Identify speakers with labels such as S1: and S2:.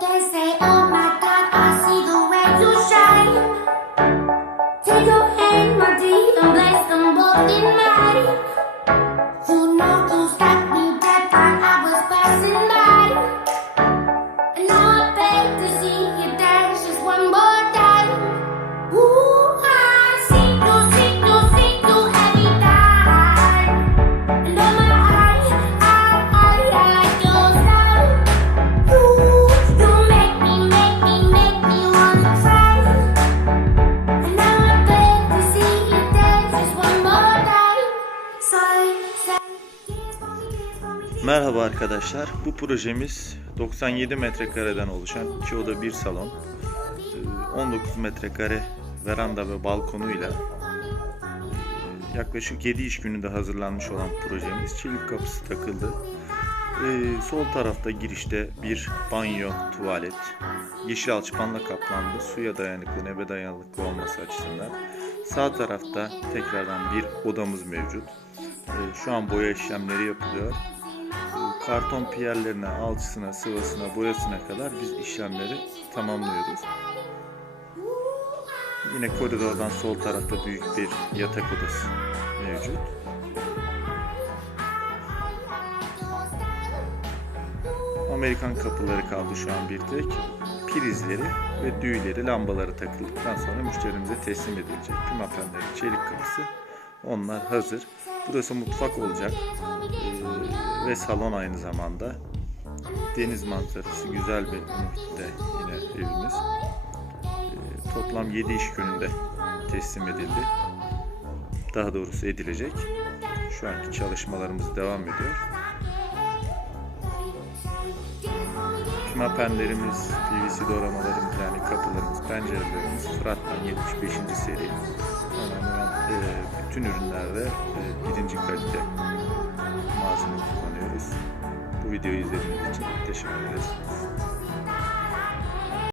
S1: Tôi say ôm
S2: Merhaba arkadaşlar. Bu projemiz 97 metrekareden oluşan 2 oda 1 salon, e, 19 metrekare veranda ve balkonuyla e, yaklaşık 7 iş gününde hazırlanmış olan projemiz. Çelik kapısı takıldı. E, Sol tarafta girişte bir banyo, tuvalet, yeşil alçıpanla kaplandı. Suya dayanıklı, nebe dayanıklı olması açısından. Sağ tarafta tekrardan bir odamız mevcut. E, Şu an boya işlemleri yapılıyor karton piyerlerine, alçısına, sıvasına, boyasına kadar biz işlemleri tamamlıyoruz. Yine koridordan sol tarafta büyük bir yatak odası mevcut. Amerikan kapıları kaldı şu an bir tek. Prizleri ve düğüleri, lambaları takıldıktan sonra müşterimize teslim edilecek. Pimapenlerin çelik kapısı. Onlar hazır. Burası mutfak olacak. Ve salon aynı zamanda. Deniz manzarası güzel bir muhitte yine evimiz. Ee, toplam 7 iş gününde teslim edildi. Daha doğrusu edilecek. Şu anki çalışmalarımız devam ediyor. Mapenlerimiz, PVC doğramalarımız yani kapılarımız, pencerelerimiz Fırat'tan 75. seri. Hemen hemen e, bütün ürünlerde e, birinci kalite malzeme kullanıyoruz. Bu videoyu izlediğiniz için teşekkür ederiz.